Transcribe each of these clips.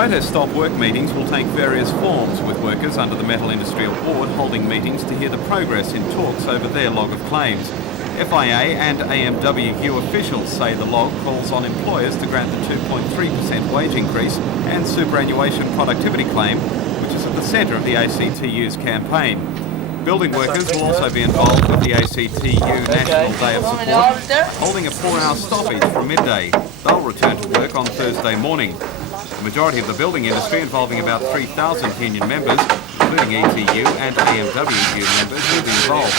Protest stop work meetings will take various forms, with workers under the Metal Industrial Board holding meetings to hear the progress in talks over their log of claims. FIA and AMWU officials say the log calls on employers to grant the 2.3% wage increase and superannuation productivity claim, which is at the centre of the ACTU's campaign. Building workers will also be involved with the ACTU National Day of Support, holding a 4-hour stoppage from midday. They'll return to work on Thursday morning. The majority of the building industry, involving about 3,000 union members, including ETU and AMWU members, will be involved.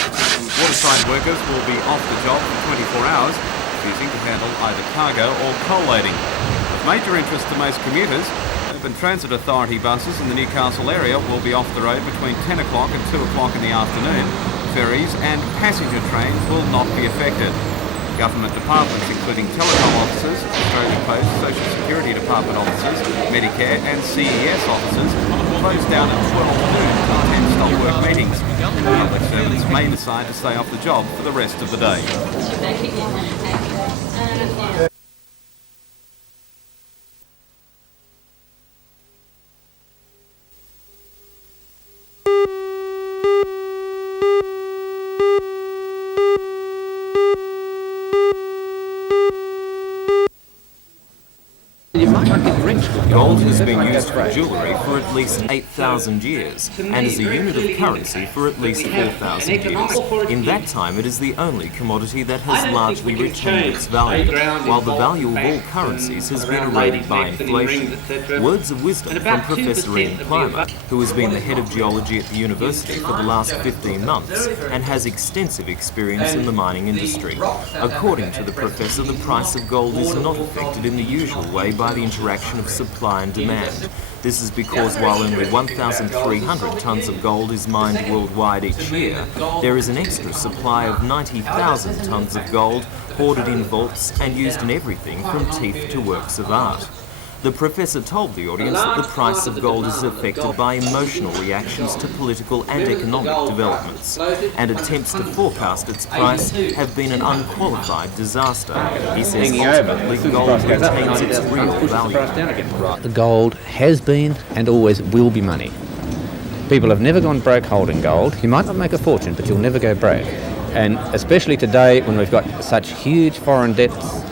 Waterside workers will be off the job for 24 hours, choosing to handle either cargo or collating. Of major interest to most commuters, Urban Transit Authority buses in the Newcastle area will be off the road between 10 o'clock and 2 o'clock in the afternoon. Ferries and passenger trains will not be affected. Government departments, including telecom officers, Australia Post, Social Security Department officers, Medicare and CES officers, will close down at 12 noon to attend stop work meetings. Public servants may decide to stay off the job for the rest of the day. Gold has been used for jewellery for at least 8,000 years and as a unit of currency for at least 4,000 years. In that time, it is the only commodity that has largely retained its value, while the value of all currencies has been eroded by inflation. Words of wisdom from Professor Ian Clymer, who has been the head of geology at the university for the last 15 months and has extensive experience in the mining industry. According to the professor, the price of gold is not affected in the usual way by the interaction of supply and demand. This is because while only 1,300 tonnes of gold is mined worldwide each year, there is an extra supply of 90,000 tonnes of gold hoarded in vaults and used in everything from teeth to works of art. The professor told the audience that the price of gold is affected by emotional reactions to political and economic developments, and attempts to forecast its price have been an unqualified disaster. He says ultimately gold retains its real value. The gold has been and always will be money. People have never gone broke holding gold. You might not make a fortune, but you'll never go broke. And especially today when we've got such huge foreign debts,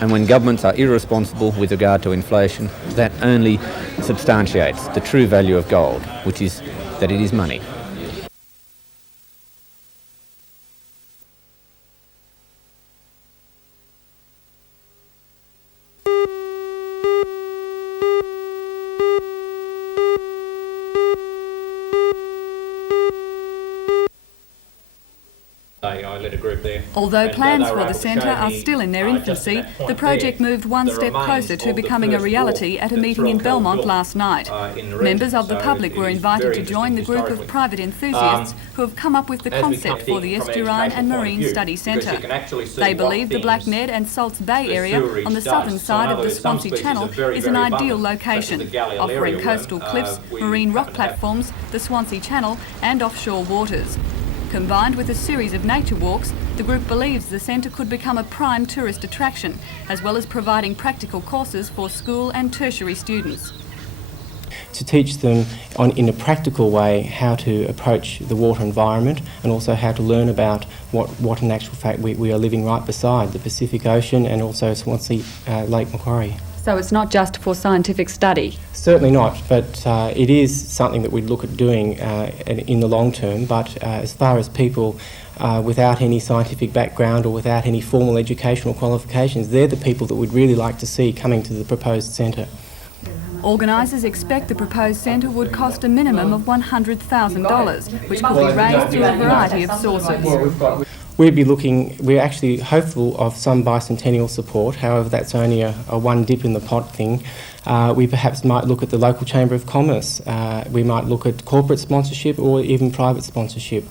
and when governments are irresponsible with regard to inflation, that only substantiates the true value of gold, which is that it is money. Although plans for the centre are still in their infancy, the project moved one step closer to becoming a reality at a meeting in Belmont last night. Members of the public were invited to join the group of private enthusiasts who have come up with the concept for the Estuarine and Marine Study Centre. They believe the Black Ned and Salts Bay area on the southern side of the Swansea Channel is an ideal location, offering coastal cliffs, marine rock platforms, the Swansea Channel and offshore waters. Combined with a series of nature walks, the group believes the centre could become a prime tourist attraction, as well as providing practical courses for school and tertiary students. To teach them in a practical way how to approach the water environment and also how to learn about what in actual fact we are living right beside the Pacific Ocean and also Swansea Lake Macquarie. So it's not just for scientific study? Certainly not, but it is something that we'd look at doing in the long term. But as far as people without any scientific background or without any formal educational qualifications, they're the people that we'd really like to see coming to the proposed centre. Organisers expect the proposed centre would cost a minimum of $100,000, which could be raised through a variety of sources. We're actually hopeful of some bicentennial support, however that's only a one dip in the pot thing. We perhaps might look at the local Chamber of Commerce, we might look at corporate sponsorship or even private sponsorship.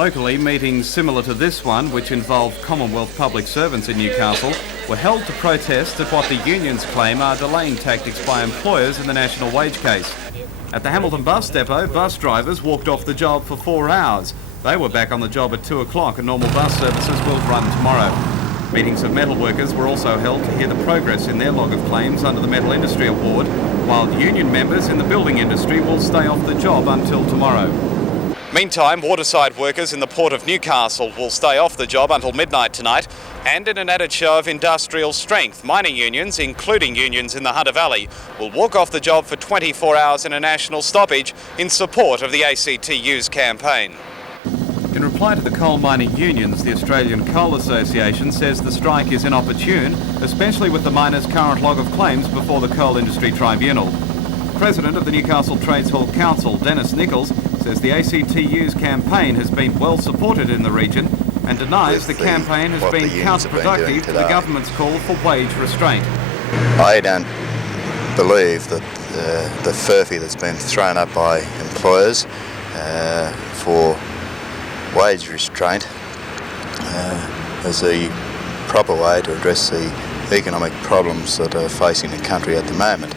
Locally, meetings similar to this one, which involved Commonwealth public servants in Newcastle, were held to protest at what the unions claim are delaying tactics by employers in the national wage case. At the Hamilton bus depot, bus drivers walked off the job for 4 hours. They were back on the job at 2 o'clock and normal bus services will run tomorrow. Meetings of metal workers were also held to hear the progress in their log of claims under the Metal Industry Award, while union members in the building industry will stay off the job until tomorrow. Meantime, waterside workers in the Port of Newcastle will stay off the job until midnight tonight, and in an added show of industrial strength, mining unions, including unions in the Hunter Valley, will walk off the job for 24 hours in a national stoppage in support of the ACTU's campaign. In reply to the coal mining unions, the Australian Coal Association says the strike is inopportune, especially with the miners' current log of claims before the Coal Industry Tribunal. President of the Newcastle Trades Hall Council, Dennis Nichols, says the ACTU's campaign has been well supported in the region and denies the campaign has been counterproductive to the government's call for wage restraint. I don't believe that the furphy that's been thrown up by employers for wage restraint is the proper way to address the economic problems that are facing the country at the moment.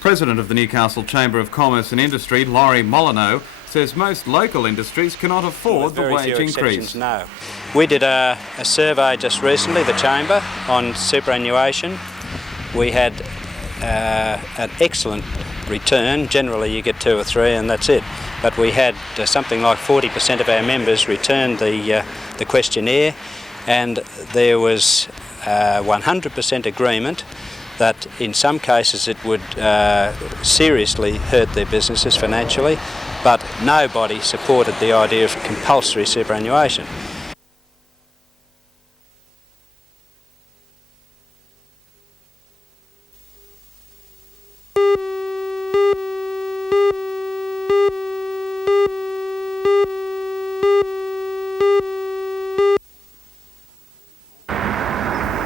President of the Newcastle Chamber of Commerce and Industry, Laurie Molyneux, says most local industries cannot afford the wage increase. No. We did a survey just recently, the Chamber, on superannuation. We had an excellent return. Generally you get 2 or 3 and that's it. But we had something like 40% of our members returned the questionnaire, and there was 100% agreement that in some cases it would seriously hurt their businesses financially, but nobody supported the idea of compulsory superannuation.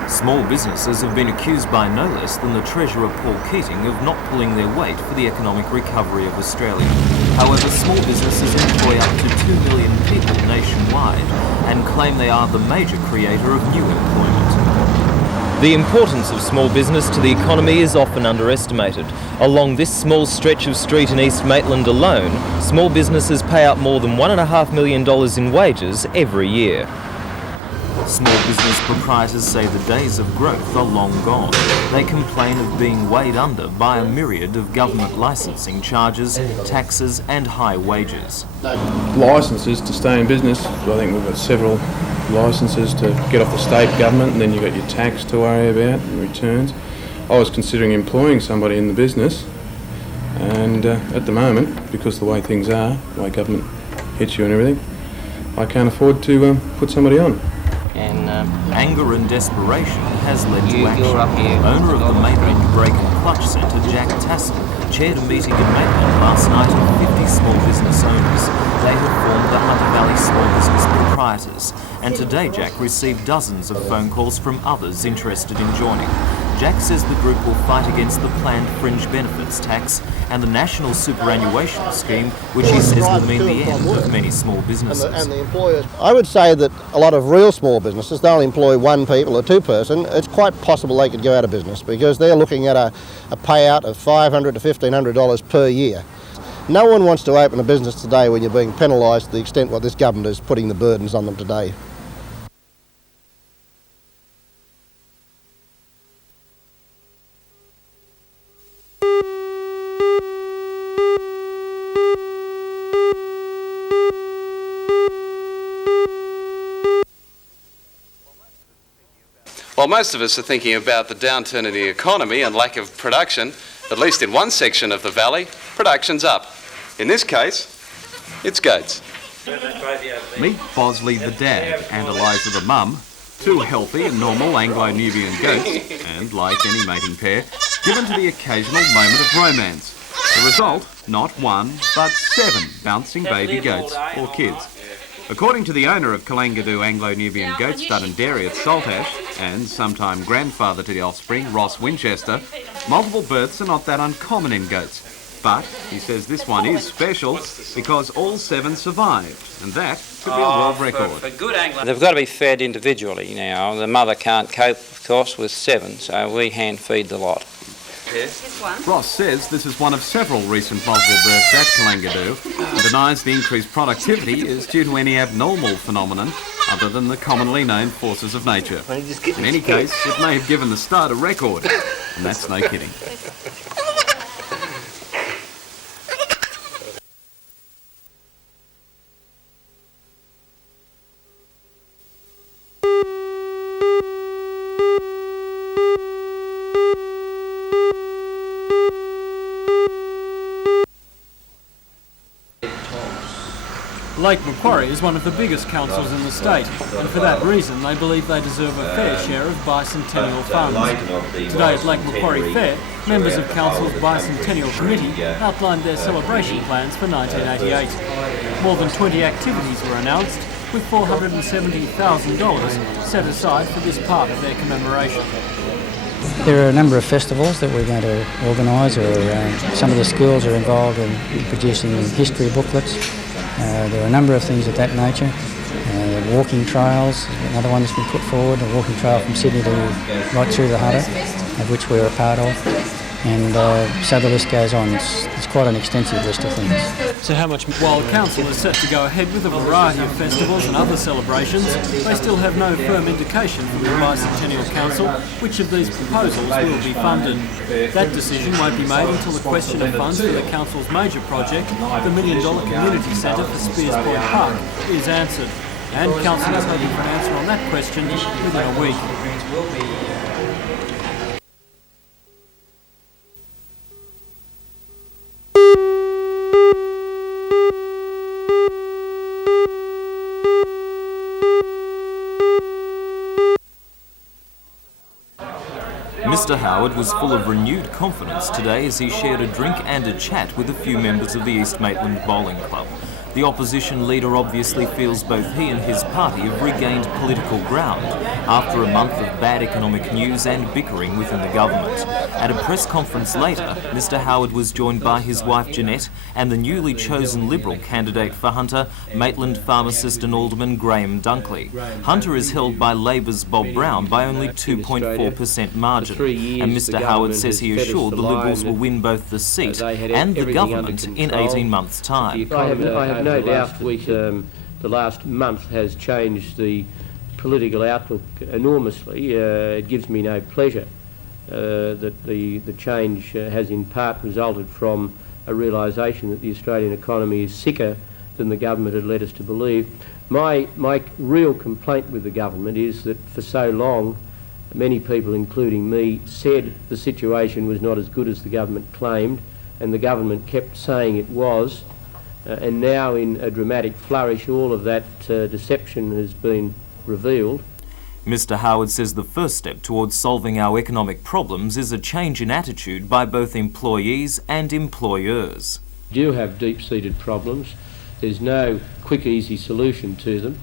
Small businesses have been accused by no less than the Treasurer Paul Keating of not pulling their weight for the economic recovery of Australia. However, small businesses employ up to 2 million people nationwide and claim they are the major creator of new employment. The importance of small business to the economy is often underestimated. Along this small stretch of street in East Maitland alone, small businesses pay out more than $1.5 million in wages every year. Small business proprietors say the days of growth are long gone. They complain of being weighed under by a myriad of government licensing charges, taxes and high wages. Licences to stay in business. I think we've got several licences to get off the state government, and then you've got your tax to worry about and returns. I was considering employing somebody in the business, and at the moment, because the way things are, the way government hits you and everything, I can't afford to put somebody on. And anger and desperation has led to action. Owner of the Maitland Brake and Clutch Centre, Jack Tassel, chaired a meeting in Maitland last night of 50 small business owners. They have formed the Hunter Valley Small Business Proprietors, and today Jack received dozens of phone calls from others interested in joining. Jack says the group will fight against the planned fringe benefits tax and the national superannuation scheme, which he says will mean the end of many small businesses. I would say that a lot of real small businesses, they'll employ 1 person or 2 person. It's quite possible they could go out of business because they're looking at a payout of $500 to $1,500 per year. No one wants to open a business today when you're being penalised to the extent what this government is putting the burdens on them today. While most of us are thinking about the downturn in the economy and lack of production, at least in one section of the valley, production's up. In this case, it's goats. Meet Bosley the dad and Eliza the mum, 2 healthy and normal Anglo-Nubian goats, and, like any mating pair, given to the occasional moment of romance. The result, not 1, but 7 bouncing baby goats or kids. According to the owner of Kalangadoo Anglo-Nubian Goat Stud and Dairy at Saltash, and sometime grandfather to the offspring, Ross Winchester, multiple births are not that uncommon in goats. But he says this one is special because all 7 survived, and that could be a world record. For good angling. They've got to be fed individually now. The mother can't cope, of course, with 7, so we hand feed the lot. This one. Ross says this is one of several recent multiple births at Kalangadoo and denies the increased productivity is due to any abnormal phenomenon other than the commonly known forces of nature. In any case, it may have given the start a record, and that's no kidding. Lake Macquarie is one of the biggest councils in the state, and for that reason they believe they deserve a fair share of bicentennial funds. Today at Lake Macquarie Fair, members of Council's Bicentennial Committee outlined their celebration plans for 1988. More than 20 activities were announced, with $470,000 set aside for this part of their commemoration. There are a number of festivals that we're going to organise, or some of the schools are involved in producing history booklets. There are a number of things of that nature. Walking trails, another one that's been put forward, a walking trail from Sydney to right through the Hunter, of which we're a part of. And so the list goes on. It's quite an extensive list of things. So how much? While Council is set to go ahead with a variety of festivals and other celebrations, they still have no firm indication from the Bicentennial Council which of these proposals will be funded. That decision won't be made until the question of funds for the Council's major project, the $1 million Community Centre for Spears Point Park, is answered. And Council is hoping for an answer on that question within a week. Mr. Howard was full of renewed confidence today as he shared a drink and a chat with a few members of the East Maitland Bowling Club. The opposition leader obviously feels both he and his party have regained political ground after a month of bad economic news and bickering within the government. At a press conference later, Mr. Howard was joined by his wife Jeanette and the newly chosen Liberal candidate for Hunter, Maitland pharmacist and alderman Graham Dunkley. Hunter is held by Labor's Bob Brown by only 2.4% margin, and Mr. Howard says he is sure the Liberals will win both the seat and the government in 18 months' time. I have no doubt that the last month has changed the political outlook enormously. It gives me no pleasure that the change has in part resulted from a realisation that the Australian economy is sicker than the government had led us to believe. My real complaint with the government is that for so long many people, including me, said the situation was not as good as the government claimed, and the government kept saying it was. And now in a dramatic flourish all of that deception has been revealed. Mr. Howard says the first step towards solving our economic problems is a change in attitude by both employees and employers. We do have deep-seated problems. There's no quick, easy solution to them.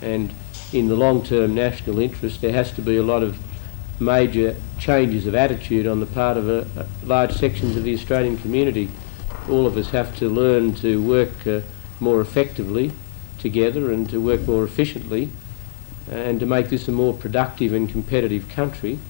And in the long-term national interest, there has to be a lot of major changes of attitude on the part of large sections of the Australian community. All of us have to learn to work more effectively together and to work more efficiently and to make this a more productive and competitive country.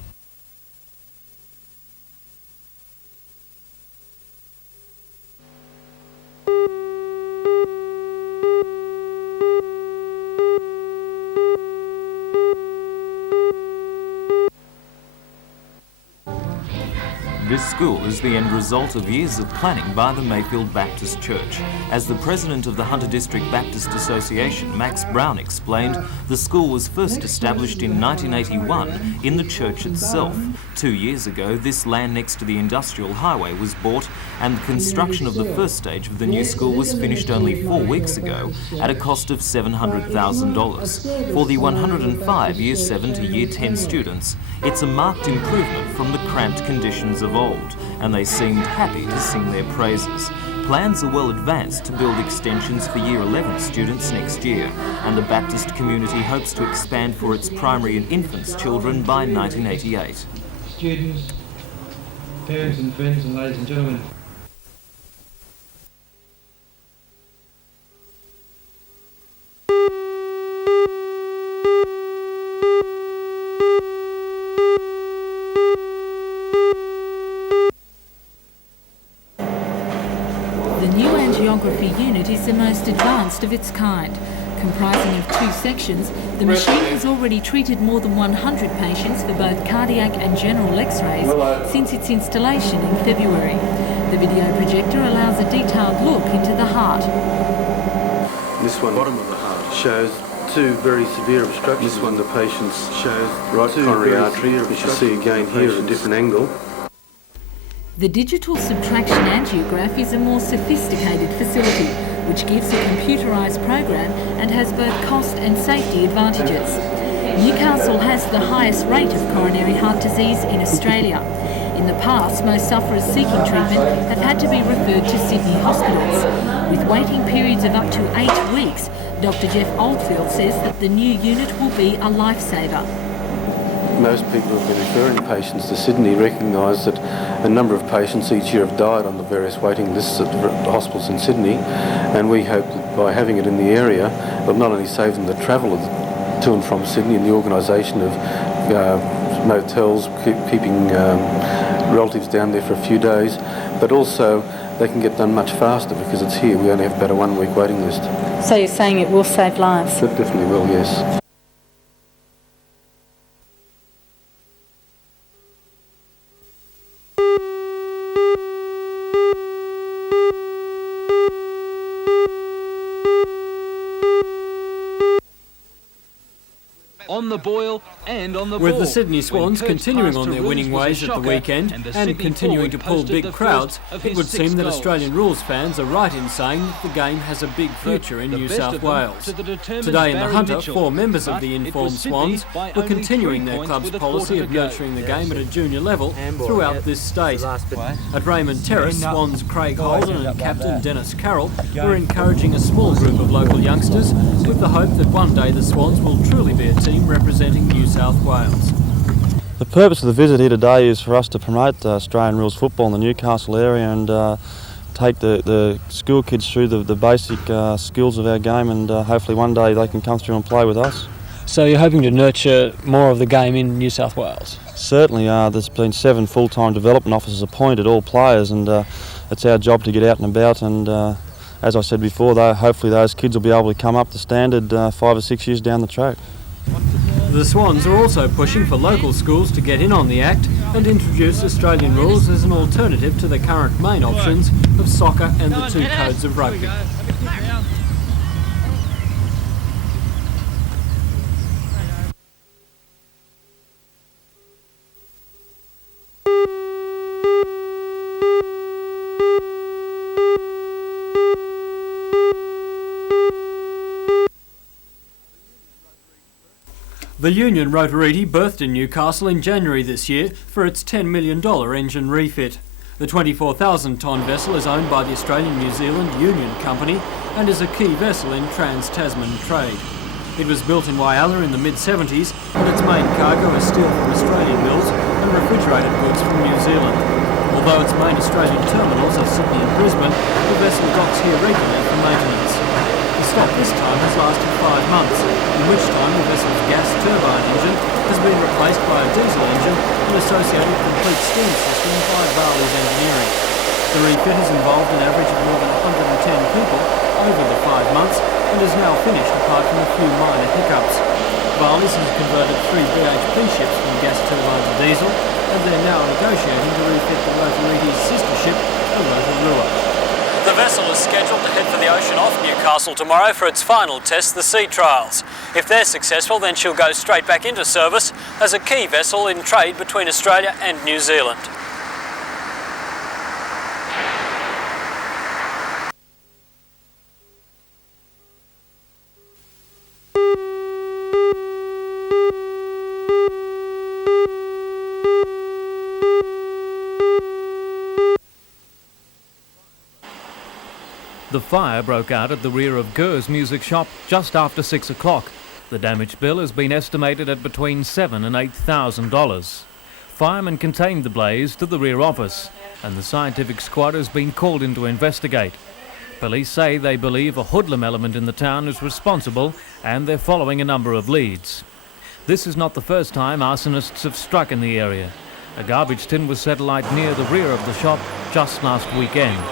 This school is the end result of years of planning by the Mayfield Baptist Church. As the president of the Hunter District Baptist Association, Max Brown, explained, the school was first established in 1981 in the church itself. 2 years ago, this land next to the industrial highway was bought, and construction of the first stage of the new school was finished only 4 weeks ago at a cost of $700,000. For the 105 Year 7 to Year 10 students, it's a marked improvement from the cramped conditions of old, and they seemed happy to sing their praises. Plans are well advanced to build extensions for Year 11 students next year, and the Baptist community hopes to expand for its primary and infants children by 1988. Students, parents and friends, and ladies and gentlemen. Angiography unit is the most advanced of its kind. Comprising of 2 sections, the machine has already treated more than 100 patients for both cardiac and general x-rays since its installation in February. The video projector allows a detailed look into the heart. This one, bottom of the heart, shows 2 very severe obstructions. This one, the patient's shows right coronary artery, which you see again here at a different angle. The digital subtraction angiograph is a more sophisticated facility, which gives a computerised program and has both cost and safety advantages. Newcastle has the highest rate of coronary heart disease in Australia. In the past, most sufferers seeking treatment have had to be referred to Sydney hospitals. With waiting periods of up to 8 weeks, Dr Jeff Oldfield says that the new unit will be a lifesaver. Most people who have been referring patients to Sydney recognise that a number of patients each year have died on the various waiting lists at the hospitals in Sydney, and we hope that by having it in the area, it will not only save them the travel to and from Sydney and the organisation of motels, keeping relatives down there for a few days, but also they can get done much faster because it's here. We only have about a 1 week waiting list. So you're saying it will save lives? It definitely will, yes. On the boil and on the With ball. the Sydney Swans continuing on their winning ways at the weekend and continuing to pull big crowds, it would seem that Australian rules fans are right in saying that the game has a big future in New South Wales. Today in the Hunter, 4 members of the informed Swans were continuing their club's policy of nurturing the game at a junior level throughout this state. At Raymond Terrace, Swans Craig Holden and captain Dennis Carroll were encouraging a small group of local youngsters with the hope that one day the Swans will truly be a team representing New South Wales. The purpose of the visit here today is for us to promote Australian rules football in the Newcastle area and take the school kids through the basic skills of our game, and hopefully one day they can come through and play with us. So you're hoping to nurture more of the game in New South Wales? Certainly. There's been 7 full-time development officers appointed, all players, and it's our job to get out and about, and as I said before, hopefully those kids will be able to come up to standard 5 or 6 years down the track. The Swans are also pushing for local schools to get in on the act and introduce Australian rules as an alternative to the current main options of soccer and the 2 codes of rugby. The Union Rotair berthed in Newcastle in January this year for its $10 million engine refit. The 24,000-tonne vessel is owned by the Australian-New Zealand Union Company and is a key vessel in trans-Tasman trade. It was built in Whyalla in the mid-70s, and its main cargo is steel from Australian mills and refrigerated goods from New Zealand. Although its main Australian terminals are Sydney and Brisbane, the vessel docks here regularly for maintenance. The stop this time has lasted 5 months, in which time the vessel's gas turbine engine has been replaced by a diesel engine and associated complete steam system by Varley's Engineering. The refit has involved an average of more than 110 people over the 5 months and is now finished apart from a few minor hiccups. Varley's has converted 3 BHP ships from gas turbine to diesel, and they're now negotiating to refit the Rotair's sister ship, the Rotair. The vessel is scheduled to head for the ocean off Newcastle tomorrow for its final test, the sea trials. If they're successful, then she'll go straight back into service as a key vessel in trade between Australia and New Zealand. The fire broke out at the rear of Gurr's music shop just after 6 o'clock. The damage bill has been estimated at between $7,000 and $8,000. Firemen contained the blaze to the rear office, and the scientific squad has been called in to investigate. Police say they believe a hoodlum element in the town is responsible, and they're following a number of leads. This is not the first time arsonists have struck in the area. A garbage tin was set alight near the rear of the shop just last weekend.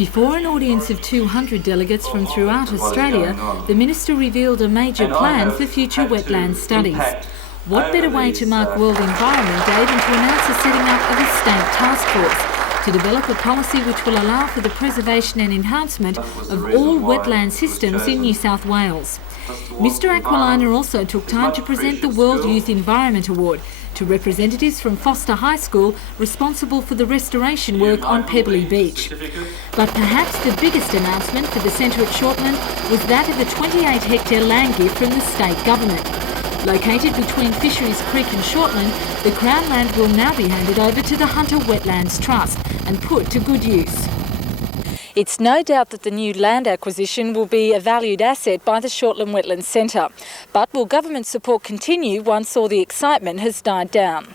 Before an audience of 200 delegates from throughout Australia, the Minister revealed a major plan for future wetland studies. What better way to mark World Environment Day than to announce the setting up of a state task force to develop a policy which will allow for the preservation and enhancement of all wetland systems in New South Wales. Mr Aquilina also took time to present the World Youth Environment Award to representatives from Foster High School responsible for the restoration work on Pebbly Beach. But perhaps the biggest announcement for the centre at Shortland was that of a 28-hectare land gift from the state government. Located between Fisheries Creek and Shortland, the Crown land will now be handed over to the Hunter Wetlands Trust and put to good use. It's no doubt that the new land acquisition will be a valued asset by the Shortland Wetlands Centre. But will government support continue once all the excitement has died down?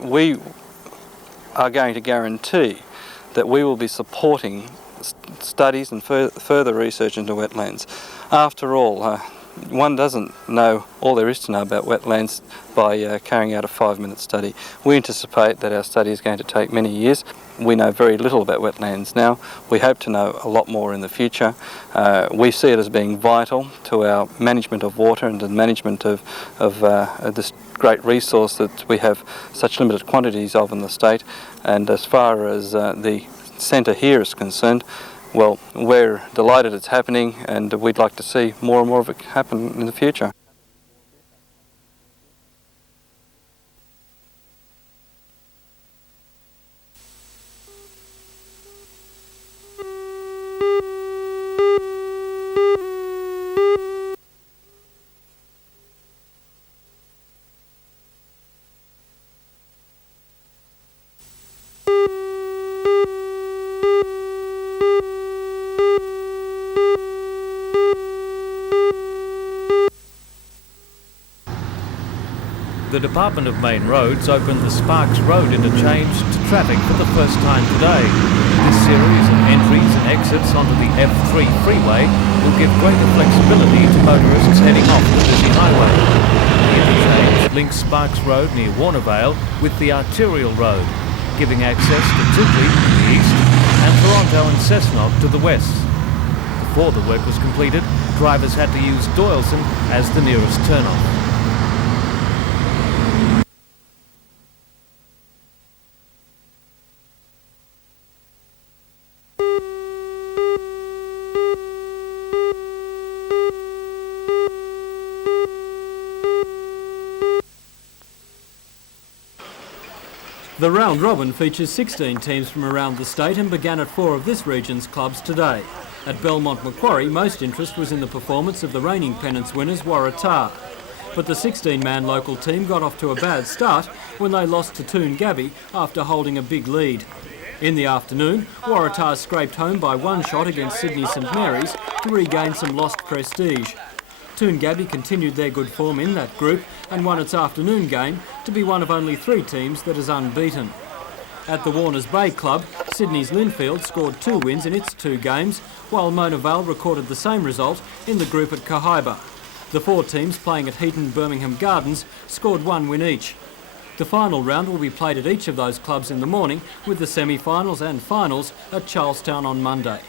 We are going to guarantee that we will be supporting studies and further research into wetlands. After all, one doesn't know all there is to know about wetlands by carrying out a 5-minute study. We anticipate that our study is going to take many years. We know very little about wetlands now. We hope to know a lot more in the future. We see it as being vital to our management of water and the management of this great resource that we have such limited quantities of in the state. And as far as the centre here is concerned, well, we're delighted it's happening, and we'd like to see more and more of it happen in the future. The Department of Main Roads opened the Sparks Road interchange to traffic for the first time today. This series of entries and exits onto the F3 freeway will give greater flexibility to motorists heading off the busy highway. The interchange links Sparks Road near Warnervale with the Arterial Road, giving access to Tidley to the east and Toronto and Cessnock to the west. Before the work was completed, drivers had to use Doyleson as the nearest turn-off. The round robin features 16 teams from around the state and began at 4 of this region's clubs today. At Belmont Macquarie, most interest was in the performance of the reigning pennants winners Rotair. But the 16-man local team got off to a bad start when they lost to Toongabbie after holding a big lead. In the afternoon, Rotair scraped home by 1 shot against Sydney St Mary's to regain some lost prestige. Toongabbie continued their good form in that group and won its afternoon game to be one of only 3 teams that is unbeaten. At the Warners Bay Club, Sydney's Linfield scored 2 wins in its 2 games, while Mona Vale recorded the same result in the group at Cohiba. The 4 teams playing at Heaton Birmingham Gardens scored 1 win each. The final round will be played at each of those clubs in the morning, with the semi-finals and finals at Charlestown on Monday.